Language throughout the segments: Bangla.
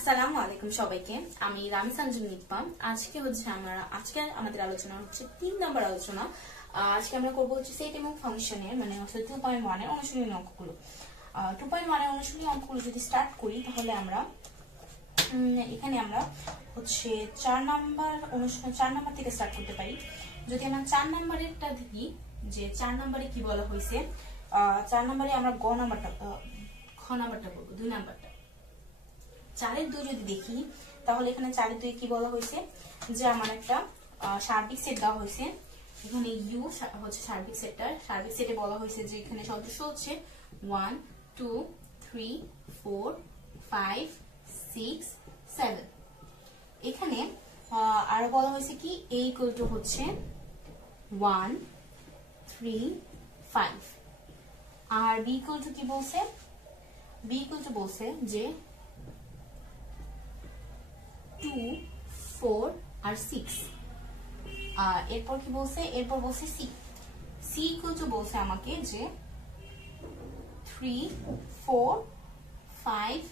আসসালামু আলাইকুম সবাইকে। আমি রামি সঞ্জু নিপা। আজকে আমাদের আলোচনা হচ্ছে 3 নম্বর আলোচনা। আজকে আমরা করব হচ্ছে সেট এবং ফাংশনের মানে 2.1 এর অনুশীলনী অঙ্কগুলো। 2.1 এর অনুশীলনী অঙ্কগুলো যদি স্টার্ট করি তাহলে আমরা এখানে আমরা হচ্ছে 4 নাম্বার থেকে স্টার্ট করতে পারি। যদি আমরা 4 নাম্বারেরটা দেখি যে 4 নম্বরে কি বলা হয়েছে, 4 নম্বরে আমরা খ নাম্বারটা বলবো, 2 নাম্বারটা। 4-এর 2 যদি দেখি তাহলে এখানে 4-এর 2 কি বলা হয়েছে যে আমার একটা সার্বিক সেট দেওয়া হয়েছে। এখানে ইউ হচ্ছে সার্বিক সেটে বলা হয়েছে যে এখানে সদস্য হচ্ছে 1 2 3 4 5 6 7। এখানে আরো বলা হয়েছে কি a ইকুয়াল টু হচ্ছে 1 3 5 আর b ইকুয়াল টু কি বলছে, b ইকুয়াল টু বলছে যে 2 4 আর 6। এরপর কি বলছে, এরপর বলছে c ইকুয়াল টু বলছে আমাকে যে 3 4 5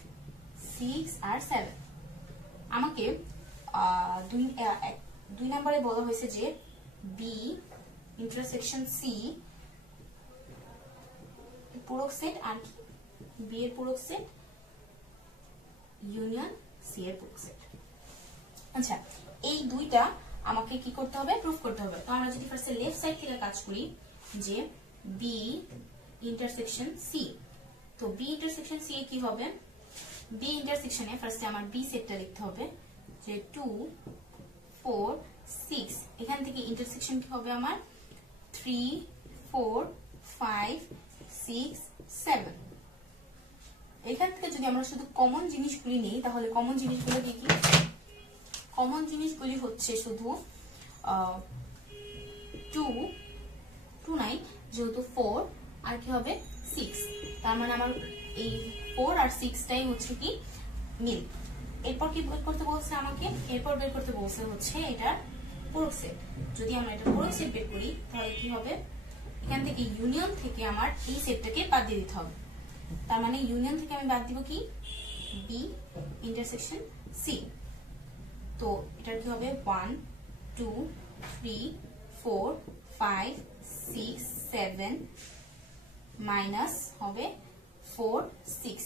6 আর 7। আমাকে 2 নম্বরে বলা হয়েছে যে b ইন্টারসেকশন c পূরক সেট আর কি b এর পূরক সেট ইউনিয়ন c এর পূরক সেট। আচ্ছা, এই দুইটা আমাকে কি করতে হবে, প্রুফ করতে হবে। তো আমরা যদি ফার্স্টে লেফট সাইড থেকে কাজ করি যে b ইন্টারসেকশন c, তো b ইন্টারসেকশন c এ কি হবে, b ইন্টারসেকশনে ফার্স্টে আমার b সেটটা লিখতে হবে যে 2 4 6। এখান থেকে ইন্টারসেকশন কি হবে আমার 3 4 5 6 7। এখান থেকে যদি আমরা শুধু কমন জিনিসগুলি নিই তাহলে কমন জিনিসগুলো কি কি, কমন জিনিসগুলি হচ্ছে শুধু 2 নাই, যেহেতু 4 আর কি হবে 6, তার মানে আমার এই 4 আর 6 টাই হচ্ছে কি মিল। এরপর কি বের করতে বলছে আমাকে, এরপর বের করতে বলছে হচ্ছে এটার পূরক সেট। যদি আমরা এটা পূরক সেট বের করি তাহলে কি হবে, এখান থেকে ইউনিয়ন থেকে আমার এই সেটটাকে বাদ দিয়ে দিতে হবে। তার মানে ইউনিয়ন থেকে আমি বাদ দিব কি b ইন্টারসেকশন c। তো এটা কি হবে 1 2 3 4 5 6 7 মাইনাস হবে 4 6।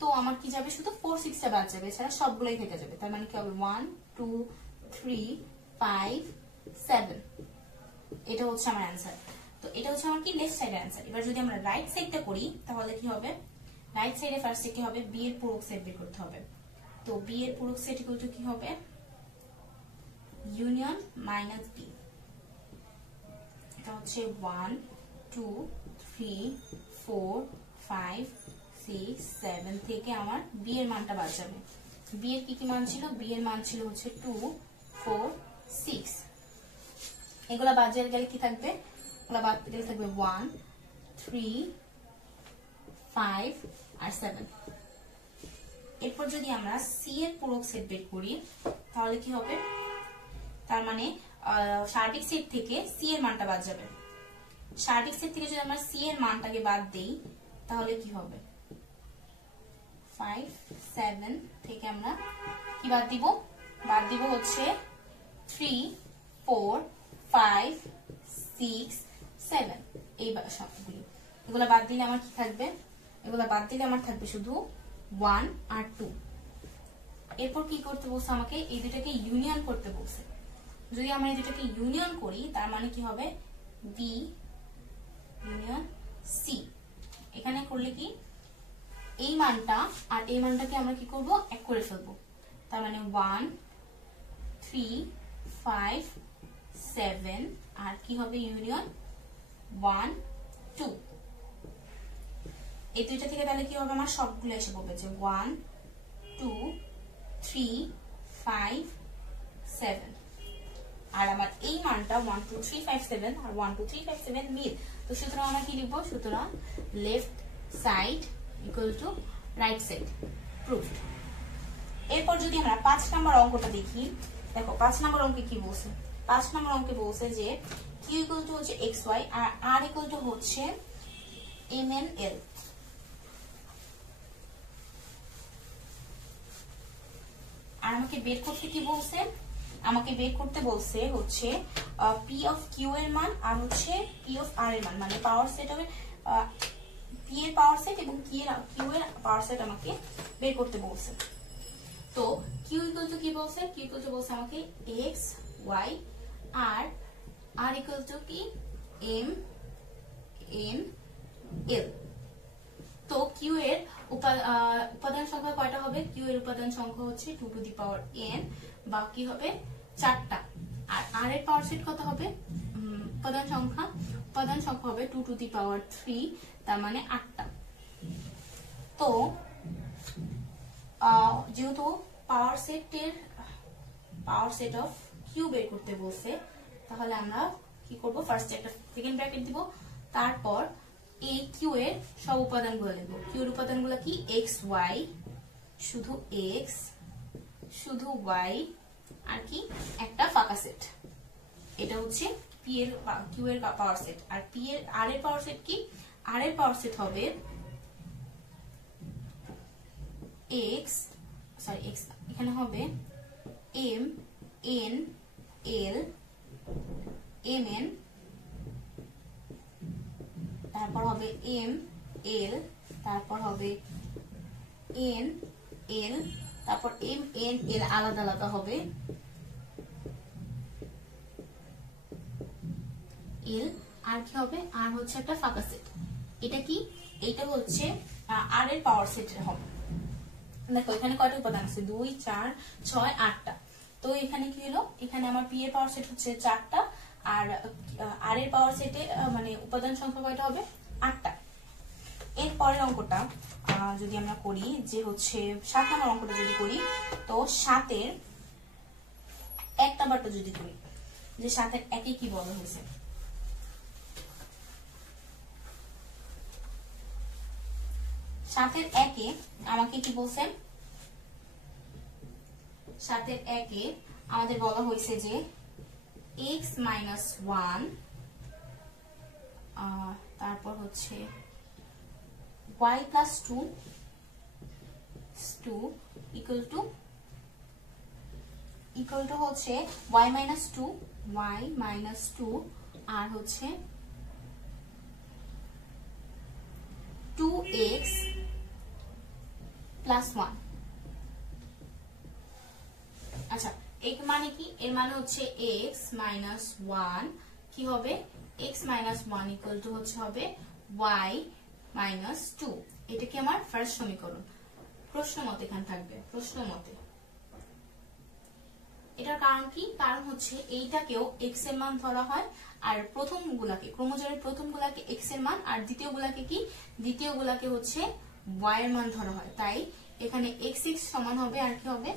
তো আমার কি যাবে, শুধু 4 6 টা বাদ যাবে, এছাড়া সবগুলোই থেকে যাবে। তার মানে কি হবে 1 2 3 5 7। এটা হচ্ছে আমার অ্যান্সার। তো এটা হচ্ছে আমার কি লেফট সাইডের অ্যান্সার। এবার যদি আমরা রাইট সাইডটা করি তাহলে কি হবে, রাইট সাইডে ফার্স্টে কি হবে b এর পূরক সেট বের করতে হবে। তো b এর পূরক সেট ইকুয়াল টু কি হবে ইউনিয়ন মাইনাস b। এটা হচ্ছে 1 2 3 4 5 6 7 থেকে আমার b এর মানটা বাদ যাবে। b এর কি কি মান ছিল, b এর মান ছিল হচ্ছে 2 4 6। এগুলা বাদ গেলে কি থাকবে, এগুলা বাদ গেলে থাকবে 1 3 5 আর 7। এরপর যদি আমরা c এর পূরক সেট বের করি তাহলে কি হবে, তার মানে সার্বিক সেট থেকে c এর মানটা বাদ যাবে। সার্বিক সেট থেকে যদি আমরা c এর মানটাকে বাদ দেই তাহলে কি হবে 5 7 থেকে আমরা কি বাদ দিব হচ্ছে 3 4 5 6 7। এই সবগুলি এগুলা বাদ দিলে আমার কি থাকবে, এগুলা বাদ দিলে আমার থাকবে শুধু 1 আর 2। এরপর কি করতে বলছে আমাকে, এই দুটাকে ইউনিয়ন করতে বলছে। যদি আমরা এই দুটাকে ইউনিয়ন করি তার মানে কি হবে b ইউনিয়ন c। এখানে করলে কি এই মানটা আর এই মানটাকে আমরা কি করব, এক করে ফেলবো। তার মানে 1 3 5 7 আর কি হবে ইউনিয়ন 1 2। এই দুইটা থেকে তাহলে কি হবে, আমার সবগুলো এসে পড়বে যে 1 2 3 5 7। আর আমার এই মানটা 1 2 3 5 7 আর 1 2 3 5 7 মিল। তো সুতরাং আমরা কি লিখবো, সুতরাং left side equal to right side, proved. এরপর যদি আমরা 5 নম্বর অঙ্কটা দেখি, দেখো 5 নম্বর অঙ্কে কি বলছে, 5 নম্বর অঙ্কে বলছে যে q ইকুয়াল টু হচ্ছে xy আর r ইকুয়াল টু হচ্ছে mn l। আর আমাকে বের করতে কি বলছে, আমাকে বের করতে বলছে হচ্ছে পি অফ কিউ এর মান আর হচ্ছে পি অফ আর এর মান, মানে পাওয়ার সেট হবে পি এর পাওয়ার সেট এবং কিউ এর পাওয়ার সেট আমাকে বের করতে বলছে। তো কিউ ইকুয়াল টু কি বলছে, কিউ ইকুয়াল টু বলছে আমাকে এক্স ওয়াই আর আর ইকুয়াল টু কি এম এন এল। তো কিউ এর উপাদান সংখ্যা কয়টা হবে, কিউ এর উপাদান সংখ্যা হচ্ছে 2 টু দি পাওয়ার n, বাকি হবে 4টা। আর আর এর পাওয়ার সেট কত হবে, উপাদান সংখ্যা হবে 2 টু দি পাওয়ার 3, তার মানে 8টা। তো যেহেতু পাওয়ার সেট অফ কিউ বের করতে বলছে, তাহলে আমরা কি করব, ফার্স্টে একটা সেকেন্ড ব্র্যাকেট দিব, তারপর এই কিউ এর সব উপাদানগুলো লিখব। কিউ এর উপাদানগুলো কি, এক্স ওয়াই, শুধু এক্স, শুধু ওয়াই, আর কি একটা ফাঁকা সেট। এটা হচ্ছে পি এর কিউ এর পাওয়ার সেট। আর পি এর আর এর পাওয়ার সেট কি, আর এর পাওয়ার সেট হবে এক্স, সরি এক্স এখানে হবে m n l, m n, তারপর হবে এম এল, তারপর হবে এন এল, তারপর এম এন এল আলাদা আলাদা হবে এল, আর কি হবে, আর হচ্ছে একটা ফাঁকা সেট। এটা কি, এটা হচ্ছে আর এর পাওয়ার সেট হবে। দেখো এখানে কয়টা উপাদান আছে, 2 4 6 8টা। তো এখানে কি হলো, এখানে আমার পি এর পাওয়ার সেট হচ্ছে 4টা, আর আর এর পাওয়ার সেটে মানে উপাদান সংখ্যা কয়টা হবে, 8টা। এর পরের অঙ্কটা যদি আমরা করি, যে হচ্ছে 7 নম্বর অঙ্কটা যদি করি, তো 7-এর 1 নাম্বারটা যদি করি, যে 7-এর 1-এ কি বলা হয়েছে, 7-এর 1-এ আমাকে কি বলছেন, 7-এর 1-এ আমাদের বলা হয়েছে যে x মাইনাস 1, তারপর হচ্ছে y প্লাস 2 ইকুয়াল টু হচ্ছে y মাইনাস 2 আর হচ্ছে 2x প্লাস 1। আচ্ছা এর মানে কি, এর মানে হচ্ছে x মাইনাস 1 কি হবে, x মাইনাস 1 ইকুয়াল টু হচ্ছে হবে y মাইনাস 2। এটা কি আমার ফার্স্ট সমীকরণ, প্রশ্ন মতে এখানে থাকবে, প্রশ্ন মতে। এটার কারণ কি, কারণ হচ্ছে এইটাকেও x এর মান ধরা হয়, আর প্রথম গুলাকে, ক্রোমোজোমের প্রথম গুলাকে x এর মান, আর দ্বিতীয় গুলাকে কি, দ্বিতীয় গুলাকে হচ্ছে y এর মান ধরা হয়। তাই এখানে x সমান হবে আর কি হবে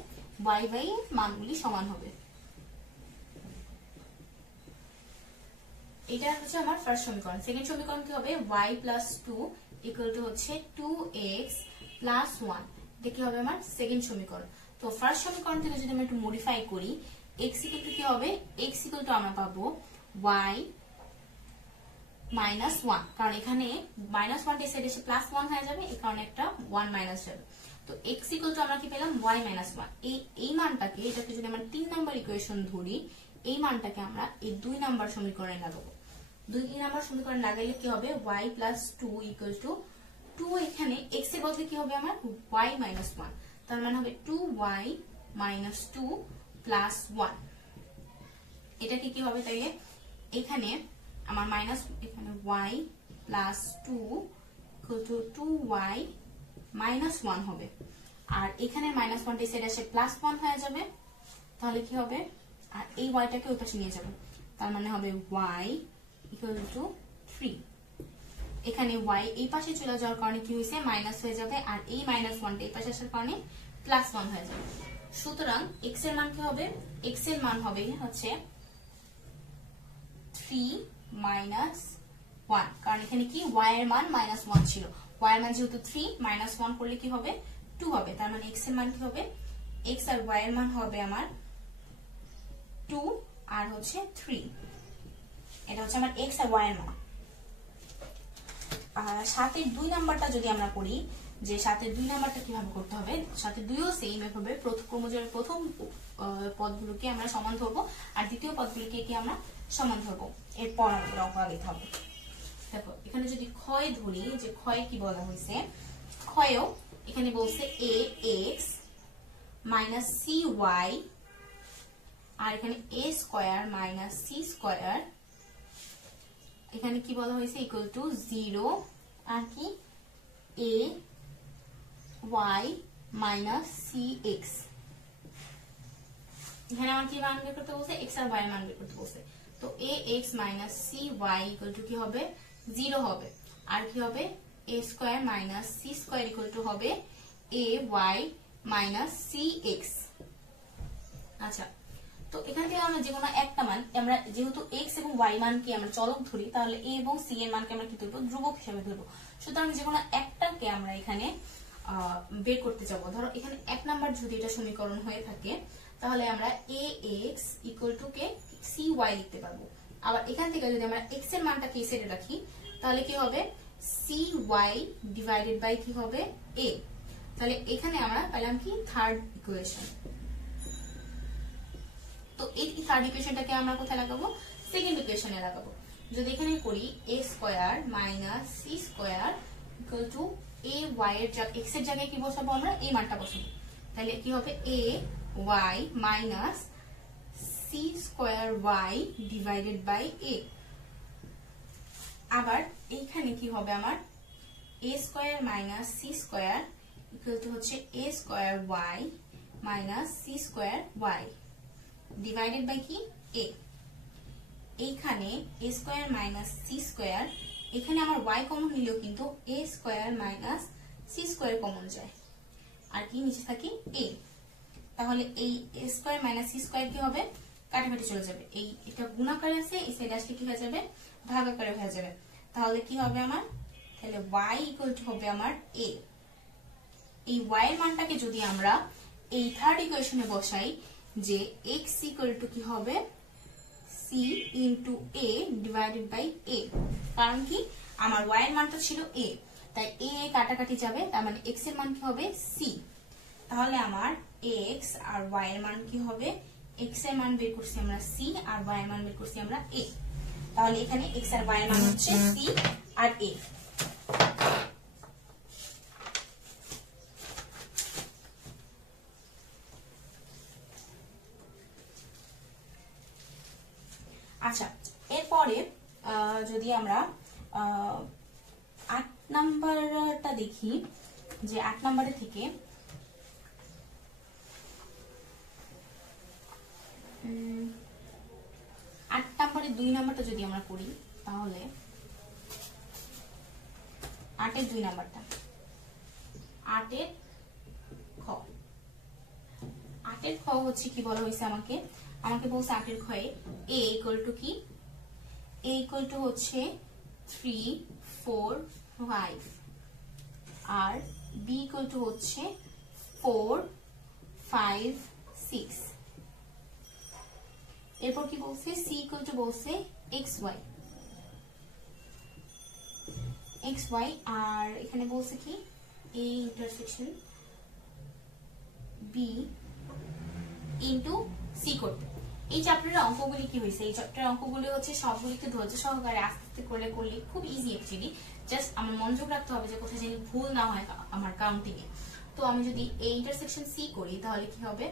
y বাই মানগুলি সমান হবে। এটা হচ্ছে আমার ফার্স্ট সমীকরণ। সেকেন্ড সমীকরণ কি হবে, y প্লাস 2 ইকুয়াল টু হচ্ছে 2x প্লাস 1। এটা কি হবে আমার সেকেন্ড সমীকরণ। তো ফার্স্ট সমীকরণ থেকে যদি আমরা একটু মডিফাই করি, x ইকুয়াল টু কি হবে, x ইকুয়াল টু আমরা পাবো y মাইনাস 1, কারণ এখানে মাইনাস 1 টা সাইডে এসে প্লাস 1 হয়ে যাবে, এই কারণে একটা 1 মাইনাস যাবে। তো x ইকুয়াল টু আমরা কি পেলাম, y মাইনাস 1। এই মানটাকে, এটাকে যদি আমরা 3 নাম্বার ইকুয়েশন ধরি, এই মানটাকে আমরা এই 2 নাম্বার সমীকরণে লাগাবো। 2 নাম্বার সমীকরণ লাগাইলে কি হবে, y প্লাস 2 ইকুয়াল টু 2, এখানে x এর বদলে কি হবে আমার y মাইনাস 1, তার মানে হবে 2y মাইনাস 2 প্লাস 1। এটাকে কি হবে, তাইলে এখানে আমার মাইনাস, এখানে y plus 2 equal to 2y minus 1 হবে, আর এখানে মাইনাস 1 টা সাইডে এসে প্লাস 1 হয়ে যাবে, তাহলে কি হবে, আর এই y টাকে ওই পাশে নিয়ে যাবে, তার মানে হবে y ইকুয়াল টু 3। এখানে y এই পাশে চলে যাওয়ার কারণে কি হয়েছে, মাইনাস হয়ে যাবে, আর এই মাইনাস 1 টা এই পাশে আসার কারণে প্লাস 1 হয়ে যাবে। সুতরাং x এর মান কি হবে, x এর মান হবে হচ্ছে 3 মাইনাস 1, কারণ এখানে কি y এর মান মাইনাস 1 ছিল, y এর মান যেহেতু 3, মাইনাস 1 করলে কি হবে 2 হবে, তার মানে x এর মান কি হবে, x আর y এর মান হবে আমার 2 আর হচ্ছে 3। এটা হচ্ছে আমার x আর y এর মান। সাতের 2 নাম্বারটা যদি আমরা করি, যে সাতের 2 নাম্বারটা কিভাবে করতে হবে, সাথে 2ও সেম এভাবে ক্রমজোড়ের প্রথম পদগুলোকে আমরা সমান ধরবো আর দ্বিতীয় পদগুলোকে কি আমরা সমান ধরবো। এরপর আমাদের অঙ্ক আগাইতে হবে। দেখো এখানে যদি ক্ষয় ধরি, যে ক্ষয় কি বলা হয়েছে, ক্ষয়ও এখানে বলছে ax মাইনাস সি ওয়াই, আর এখানে a square minus c square, এখানে কি বলা হয়েছে ইকুয়াল টু 0 আর কি a y minus c x. এখানে আমার কি মান বের করতে বলছে, x আর y মান বের করতে বলছে। তো ax minus c y equal to কি হবে 0 হবে, আর কি হবে a square minus c square equal to হবে a y minus c x. আচ্ছা, তো এখান থেকে আমরা যে কোনো একটা মান, আমরা যেহেতু x এবং y মানকে আমরা চলক ধরি, তাহলে a এবং c এর মানকে আমরা কি ধরবো, ধ্রুবক হিসেবে ধরবো। সুতরাং যে কোনো একটাকে আমরা এখানে বের করতে যাব। ধরো এখানে 1 নাম্বার যদি এটা সমীকরণ হয়ে থাকে, তাহলে আমরা ax equal to K cy লিখতে পারবো। আবার এখান থেকে যদি আমরা x এর মানটাকে এই সাইডে রাখি, তাহলে কি হবে cy ডিভাইডেড বাই কি হবে a। তাহলে এখানে আমরা পেলাম কি থার্ড ইকুয়েশন। তো এই থার্ড ইকুয়েশনটাকে আমরা কোথায় লাগাবো, সেকেন্ড ইকুয়েশনে লাগাবো। যদি এখানে করি a square minus c square equal to a y এর x এর জায়গায় কি বসাবো, আমরা এই মানটা বসাবো। তাহলে কি হবে a y minus c square y divided by a। আবার এইখানে কি হবে আমার a square minus c square equal to হচ্ছে a square y minus c square y divided by কি a। এইখানে a square minus c square, এখানে আমার y কমন নিলেও কিন্তু a square minus c square common যায়, আর কি নিচে থাকে a। তাহলে এই a square minus c square কি হবে, কাটাকাটি চলে যাবে। এই এটা গুণাকারে আছে, এই সাইডে আসলে কি হয়ে যাবে, ভাগাকারে হয়ে যাবে। তাহলে কি হবে আমার, তাহলে y ইকুয়াল টু হবে আমার a। এই y এর মানটাকে যদি আমরা এই থার্ড ইকুয়েশনে বসাই, যে x ইকুয়াল টু কি হবে c into a divided by a। কারণ কি আমার y এর মানটা ছিল a, তাই a কাটাকাটি যাবে, তার মানে x এর মান কি হবে c। তাহলে আমার x আর y এর মান কি হবে, x এর মান বের করছি আমরা c আর y এর মান বের করছি আমরা a। তাহলে এখানে x আর y এর মান হচ্ছে c আর a। আচ্ছা, এরপরে যদি আমরা 8 নাম্বারটা দেখি, যে 8 নাম্বারে থেকে 8 নাম্বারে 2 নাম্বারটা যদি আমরা করি, তাহলে 8 এর 2 নাম্বারটা 8 এর খ। 8 এর খ হচ্ছে কি বলা হয়েছে, আমাকে বলছে 8 এর খয়ে a ইকুয়াল টু কি, a ইকুয়াল টু হচ্ছে 3 4 5, আর b ইকুয়াল টু হচ্ছে 4 5 6। এরপর কি বলছে, c ইকুয়াল টু বলছে xy, আর এখানে বলছে কি a intersection b into c করতে। এই চ্যাপ্টারের অঙ্কগুলি কি হয়েছে, এই চ্যাপ্টারের অঙ্কগুলি হচ্ছে সবগুলিকে ধৈর্য সহকারে আস্তে আস্তে করলে খুব ইজি। অ্যাকচুয়ালি জাস্ট আমার মনোযোগ রাখতে হবে যে কোথায় যেন ভুল না হয় আমার কাউন্টিং এ। তো আমি যদি এই ইন্টারসেকশন সি করি, তাহলে কি হবে,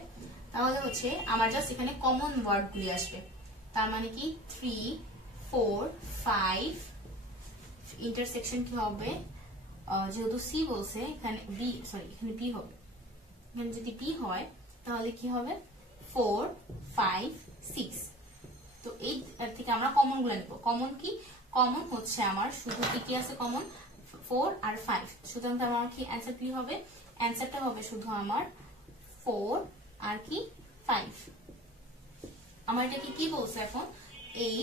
তাহলে হচ্ছে আমার জাস্ট এখানে কমন ওয়ার্ড গুলি আসবে। তার মানে কি 3 4 5 ইন্টারসেকশন কি হবে, যেহেতু সি বলছে এখানে বি, সরি এখানে বি হবে। এখানে যদি বি হয় তাহলে কি হবে 4 5 6। তো এই থেকে আমরা কমন গুলো নিব। কমন কি, কমন হচ্ছে আমার শুধু কি আছে, কমন 4 আর 5। সুতরাং আমার কি অ্যান্সার কি হবে, অ্যান্সারটা হবে শুধু আমার 4 আর কি 5। আমার এটা কি বলছে এখন, এই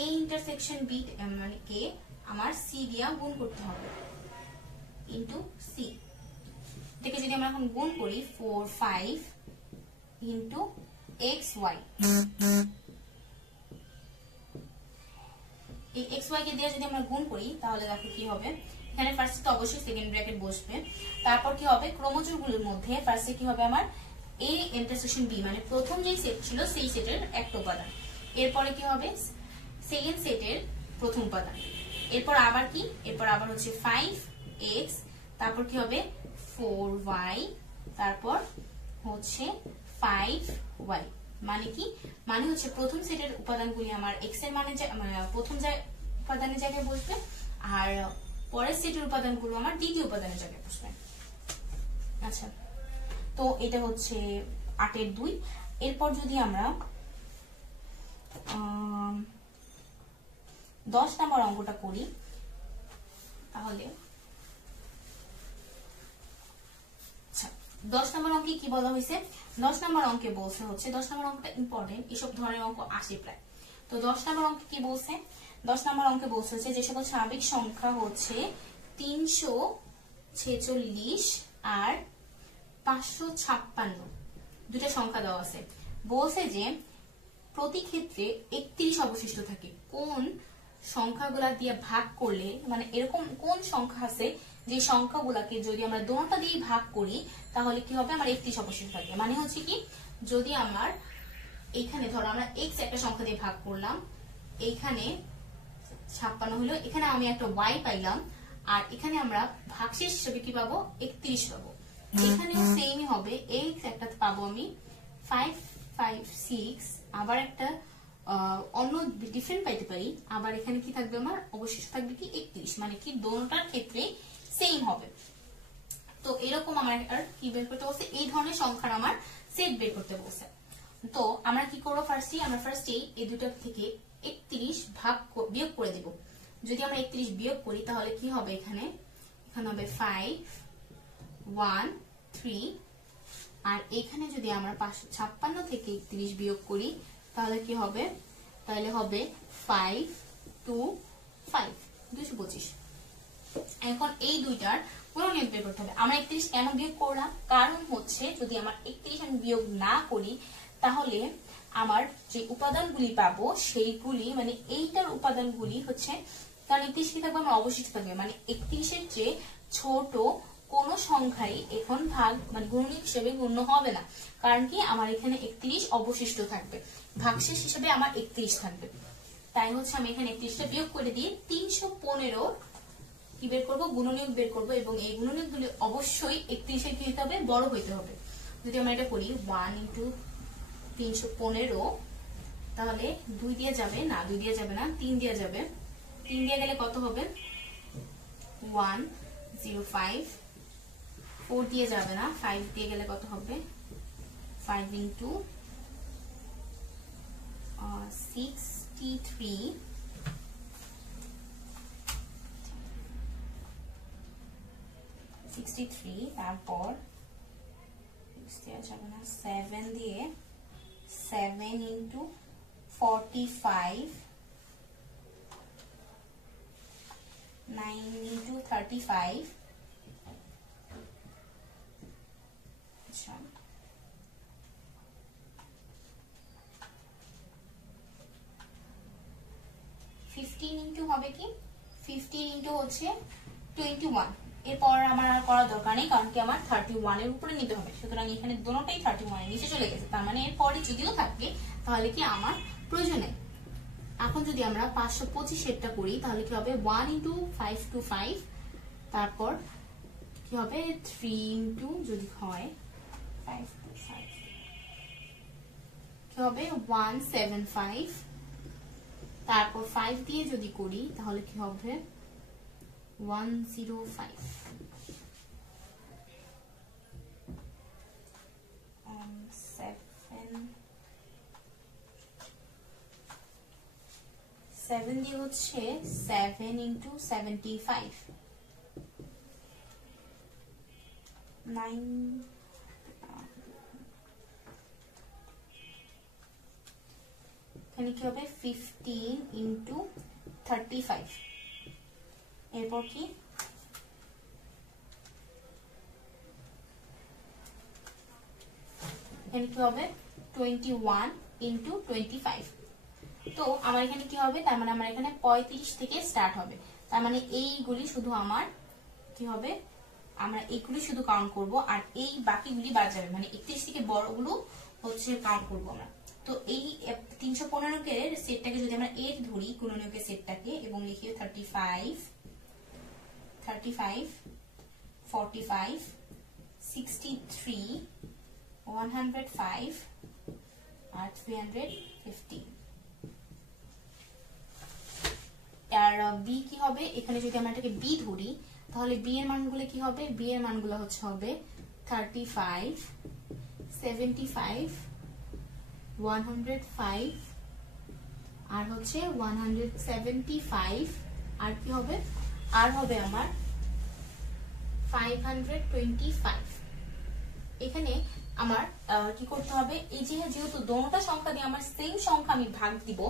a ইন্টারসেকশন বি মানে কে আমার সি দিয়া গুণ করতে হবে ইনটু সি। এটাকে যদি আমরা এখন গুণ করি 4 5 ইনটু xy, এই xy কে দিয়ে যদি আমরা গুণ করি তাহলে দেখো কি হবে, এখানে ফার্স্টে তো অবশ্যই সেকেন্ড ব্র্যাকেট বসবে, তারপর কি হবে ক্রোমোজোমগুলোর মধ্যে ফার্স্টে কি হবে আমার a ইন্টারসেকশন b, মানে প্রথম যে সেট ছিল সেই সেটের একটা উপাদান, এরপরে কি হবে সেকেন্ড সেটের প্রথম উপাদান, এরপর আবার কি, এরপর আবার হচ্ছে 5x, তারপর কি হবে 4y, তারপর হচ্ছে 5y, মানে কি, মানে হচ্ছে প্রথম সেটের উপাদানগুলি আমার x এর মানে প্রথম উপাদানের জায়গায় বসবে, আর পরের সেটের উপাদানগুলো আমার দ্বিতীয় উপাদানের জায়গায় বসবে। আচ্ছা, তো এটা হচ্ছে 8 এর 2। এরপর যদি আমরা 10 নম্বর অঙ্কটা করি তাহলে 10 নম্বর অঙ্কে কি বলা হয়েছে, 10 নম্বর অঙ্কে বলছে হচ্ছে, 10 নম্বর অঙ্কটা ইম্পর্টেন্ট, এসব ধরনের অঙ্ক আসে প্রায়। তো 10 নম্বর অঙ্কে কি বলছে, 10 নম্বর অঙ্কে বলছে হচ্ছে যে সকল স্বাভাবিক সংখ্যা হচ্ছে 346 আর 556, দুটো সংখ্যা দেওয়া আছে, বলছে যে প্রতি ক্ষেত্রে 31 অবশিষ্ট থাকে। কোন সংখ্যাগুলা দিয়ে ভাগ করলে, মানে এরকম কোন সংখ্যা আছে যে সংখ্যাগুলাকে যদি আমরা দোনোটা দিয়ে ভাগ করি তাহলে কি হবে আমার 31 অবশিষ্ট থাকে। মানে হচ্ছে কি, যদি আমার এখানে ধরো আমরা x একটা সংখ্যা দিয়ে ভাগ করলাম, এইখানে 56 হলো, এখানে আমি একটা y পাইলাম, আর এখানে আমরা ভাগশেষ হিসেবে কি পাবো 31 পাবো। এখানেও সেমই হবে, x একটা পাবো আমি 556, আবার একটা অন্য ডিফারেন্ট পাইতে পারি, আবার এখানে কি থাকবে আমার অবশিষ্ট থাকবে কি 31, মানে কি দোনোটার ক্ষেত্রে সেম হবে। তো এরকম আমার আর কি বের করতে বলছে, এই ধরনের সংখ্যার আমার সেট বের করতে বলছে। তো আমরা কি করবো, আমরা ফার্স্টেই এই দুটো থেকে 31 বিয়োগ করে দেব। যদি আমরা 31 বিয়োগ করি তাহলে কি হবে, এখানে হবে 5 1 3, আর এখানে যদি আমরা 556 থেকে 31 বিয়োগ করি তাহলে কি হবে, তাহলে হবে 5 2 5 225। এখন এই দুইটার গুণনীয়ক বের করতে হবে। আমরা 31 কেন বিয়োগ করলাম, কারণ হচ্ছে যদি আমার 31 আমি বিয়োগ না করি তাহলে আমার যে উপাদানগুলি পাবো সেইগুলি, মানে এইটার উপাদানগুলি হচ্ছে, কারণ 31 কি থাকবে আমার অবশিষ্ট থাকবে, মানে 31 এর চেয়ে ছোট কোন সংখ্যাই এখন ভাগ মানে গুণনীয়ক হিসেবে গণ্য হবে না, কারণ কি আমার এখানে 31 অবশিষ্ট থাকবে, ভাগশেষ হিসেবে আমার 31 থাকবে। তাই হচ্ছে আমি এখানে 31টা বিয়োগ করে দিয়ে 315 কি বের করবো, গুণনীয়ক বের করবো, এবং এই গুণনীয়কগুলি অবশ্যই 31 এর কি হতে হবে, বড় হইতে হবে। যদি আমরা এটা করি 1 × 315, তাহলে 2 দিয়ে যাবে না, 2 দিয়ে যাবে না, 3 দিয়ে যাবে, 3 দিয়ে গেলে কত হবে 105, 4 দিয়ে যাবে না, 5 দিয়ে গেলে কত হবে 5 × 63, 63, তারপর 7 দিয়ে 7 × 45, 9 × 35, আচ্ছা 15 × হবে কি 15 × হচ্ছে 21। এরপর আমার আর করার দরকার নেই, কারণ কি আমার 31 এর উপরে নিতে হবে, সুতরাং এখানে দুটোটাই 31 এর নিচে চলে গেছে, তার মানে এরপরে যদিও থাকে তাহলে কি আমার প্রয়োজন নেই। এখন যদি আমরা 525 এরটা করি তাহলে কি হবে 1 × 525, তারপর কি হবে 3 × যদি হয় 525 কি হবে 175, তারপর 5 দিয়ে যদি করি তাহলে কি হবে 105, 7 দিয়ে হচ্ছে 7 × 75, 9, এখানে কি হবে 15 × 35, এরপর কি এখানে কি হবে 21 × 25, তো আমার এখানে কি হবে, তার মানে আমার এখানে 35 থেকে স্টার্ট হবে, তার মানে এইগুলি শুধু আমার কি হবে, আমরা এইগুলি শুধু কাউন্ট করব, আর এই বাকিগুলি বাদ যাবে, মানে 31 থেকে বড়গুলো হচ্ছে কাউন্ট করব আমরা। তো এই 315 কে সেটটাকে যদি আমরা 8 ধরি, গুণনীয়কের সেটটাকে, এবং লিখি 35 45 63 105 আর 350। আর বি কি হবে, এখানে যদি আমরা এটাকে বি ধরি, তাহলে বি এর মানগুলো কি হবে, বি এর মানগুলো হচ্ছে হবে 35 75 105 আর হচ্ছে 175, আর কি হবে, আর হবে আমার 525। এখানে আমার কি করতে হবে, এই যেহেতু দোনোটা সংখ্যা দিয়ে আমার সেম সংখ্যা আমি ভাগ দিব,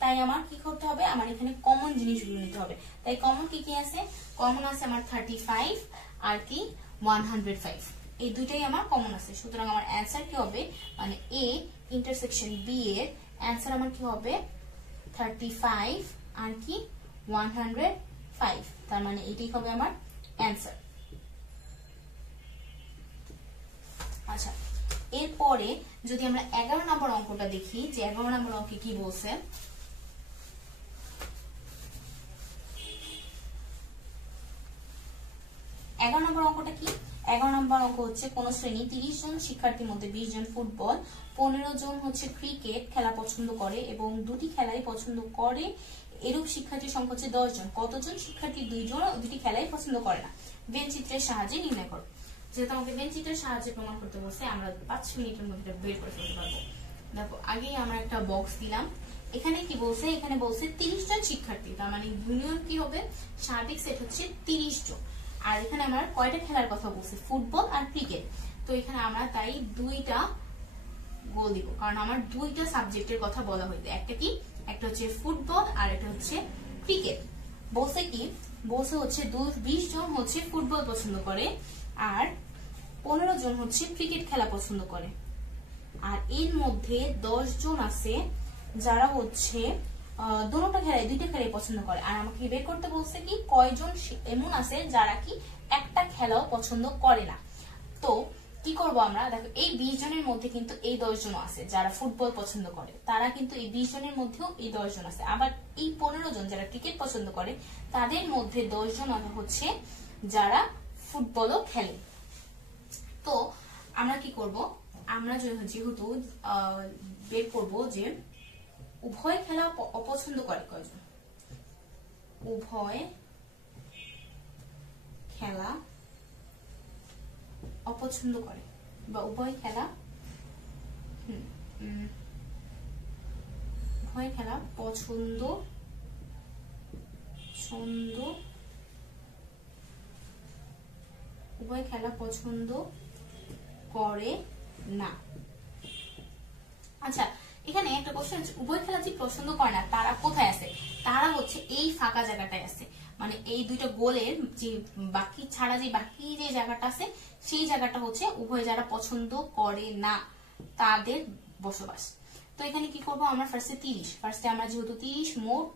তাই আমার কি করতে হবে, আমার এখানে কমন জিনিসগুলো নিতে হবে। তাই কমন কি কি আছে, কমন আছে আমার 35 আর কি 105, এই দুইটাই আমার কমন আছে। সুতরাং আমার অ্যান্সার কি হবে, মানে এ ইন্টারসেকশন বি এর অ্যান্সার আমার কি হবে 35 আর কি 105, তার মানে এটাই হবে আমার অ্যান্সার। আচ্ছা, এরপরে যদি আমরা 11 নম্বর অঙ্কটা দেখি, যে 11 নম্বর অঙ্কে কি বলছে। 11 নম্বর অঙ্কটা কি, 11 নম্বর অঙ্ক হচ্ছে কোন শ্রেণী 30 জন শিক্ষার্থীর মধ্যে 20 জন ফুটবল, 15 জন হচ্ছে ক্রিকেট খেলা পছন্দ করে এবং দুটি খেলাই পছন্দ করে, এরূপ শিক্ষার্থীর সংখ্যা হচ্ছে 10 জন। কতজন শিক্ষার্থী 2 জন দুটি খেলাই পছন্দ করে না, ভেন চিত্রের সাহায্যে নির্ণয় করো। যেহেতু আমাকে ভেন চিত্রের সাহায্যে প্রমাণ করতে বলছে, আমরা 5 মিনিটের মধ্যে বের করে ফেলতে পারবো। দেখো, আগেই আমরা একটা বক্স দিলাম, এখানে কি বলছে, এখানে বলছে 30 জন শিক্ষার্থী, তার মানে ইউনিয়ন কি হবে, স্বাভাবিক সেট হচ্ছে 30 জন। আর এখানে আমার কয়টা খেলার কথা বলছে, ফুটবল আর ক্রিকেট। তো এখানে আমরা তাই 2টা গোল দিব, কারণ আমার 2টা সাবজেক্টের কথা বলা হয়েছে, একটা কি, একটা হচ্ছে ফুটবল আর একটা হচ্ছে ক্রিকেট। বলছে কি, বলছে হচ্ছে 20 জন হচ্ছে ফুটবল পছন্দ করে আর 15 জন হচ্ছে ক্রিকেট খেলা পছন্দ করে, আর এর মধ্যে 10 জন আছে যারা হচ্ছে দুটো খেলায় 2টা খেলাই পছন্দ করে। আর আমাকে বের করতে বলছে কি, কয়জন এমন আছে যারা কি একটা খেলাও পছন্দ করে না। তো কি করব আমরা, দেখো এই 20 জনের মধ্যে কিন্তু এই 10 জন আছে যারা ফুটবল পছন্দ করে, তারা কিন্তু এই 20 জনের মধ্যেও এই 10 জন আছে। আবার এই 15 জন যারা ক্রিকেট পছন্দ করে, তাদের মধ্যে 10 জন হচ্ছে যারা ফুটবলও খেলে। তো আমরা কি করব, আমরা যেহেতু বের করব যে উভয় খেলা অপছন্দ করে কয়জন, উভয় খেলা অপছন্দ করে বা উভয় খেলা পছন্দ উভয় খেলা পছন্দ করে না। আচ্ছা, এখানে একটা কোশ্চেন, উভয় খেলা যে পছন্দ করে না তারা কোথায় আছে, তারা হচ্ছে এই ফাঁকা জায়গাটায় আছে, মানে এই 2টা গোলের যে বাকি ছাড়া যে বাকি যে জায়গাটা আছে, সেই জায়গাটা হচ্ছে উভয় যারা পছন্দ করে না তাদের বসবাস। তো এখানে কি করব আমরা, ফার্স্টে আমরা যেহেতু 30 মোট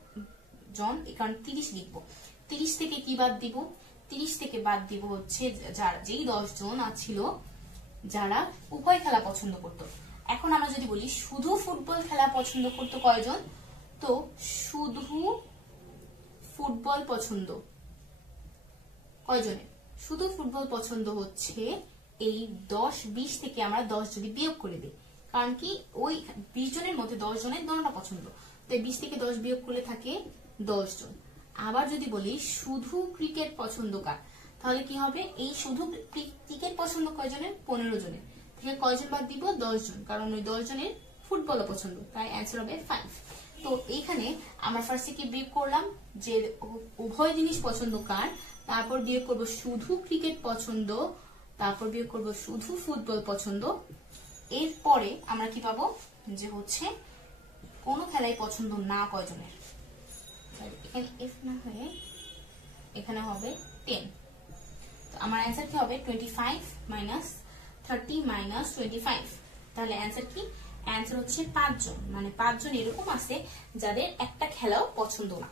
জন, কারণ 30 লিখবো, 30 থেকে কি বাদ দিব, 30 থেকে বাদ দিব হচ্ছে যেই 10 জন ছিল যারা উভয় খেলা পছন্দ করতো। এখন আমরা যদি বলি শুধু ফুটবল খেলা পছন্দ করতো কয়জন, তো শুধু ফুটবল পছন্দ কয়জনের, শুধু ফুটবল পছন্দ হচ্ছে এই 10-20 থেকে আমরা 10 যদি বিয়োগ করে দিই, কারণ কি ওই 20 জনের মধ্যে 10 জনের দোনোটা পছন্দ, তাই 20 থেকে 10 বিয়োগ করলে থাকে 10 জন। আবার যদি বলি শুধু ক্রিকেট পছন্দ কার, তাহলে কি হবে, এই শুধু ক্রিকেট পছন্দ কয়জনের, 15 জনের, থেকে কয়জন বাদ দিব, 10 জন, কারণ ওই 10 জনের ফুটবল পছন্দ, তাই অ্যান্সার হবে 5। তো এইখানে আমরা ফার্স্টে কি বিয়োগ করলাম, যে উভয় জিনিস পছন্দ কার, তারপর বিয়োগ করব শুধু ক্রিকেট পছন্দ, তারপর বিয়োগ করব শুধু ফুটবল পছন্দ, এরপরে আমরা কি পাবো, যে হচ্ছে কোনো খেলাই পছন্দ না কয়জনের, এখানে এফ না হয়ে এখানে হবে 10। তো আমার অ্যান্সার কি হবে 25 - 30 - 25, তাহলে অ্যান্সার কি, অ্যান্সার হচ্ছে 5 জন। মানে 5 জন এরকম আছে যাদের একটা খেলাও পছন্দ না।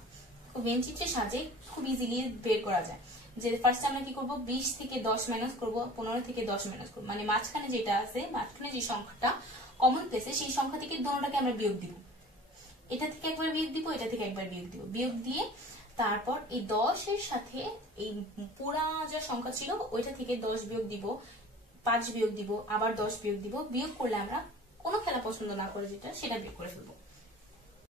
ভেন চিত্রের সাহায্যে খুব ইজিলি বের করা যায়। যে ফার্স্ট আমরা কি করব, 20 থেকে 10 মাইনাস করব, 15 থেকে 10 মাইনাস করব, মানে মাঝখানে যেটা আছে, মাঝখানে যে সংখ্যাটা কমন প্লেসে সেই সংখ্যা থেকে দুটোটাকে আমরা বিয়োগ দিব। এটা থেকে একবার বিয়োগ দিব, এটা থেকে একবার বিয়োগ দিব, বিয়োগ দিয়ে তারপর এই 10 এর সাথে এই পুরা যে সংখ্যা ছিল ওইটা থেকে 10 বিয়োগ দিব, 5 বিয়োগ দিব, আবার 10 বিয়োগ দিব। বিয়োগ করলে আমরা কোনো খেলা পছন্দ না করে যেটা সেটা বিয়োগ করে ফেলবো।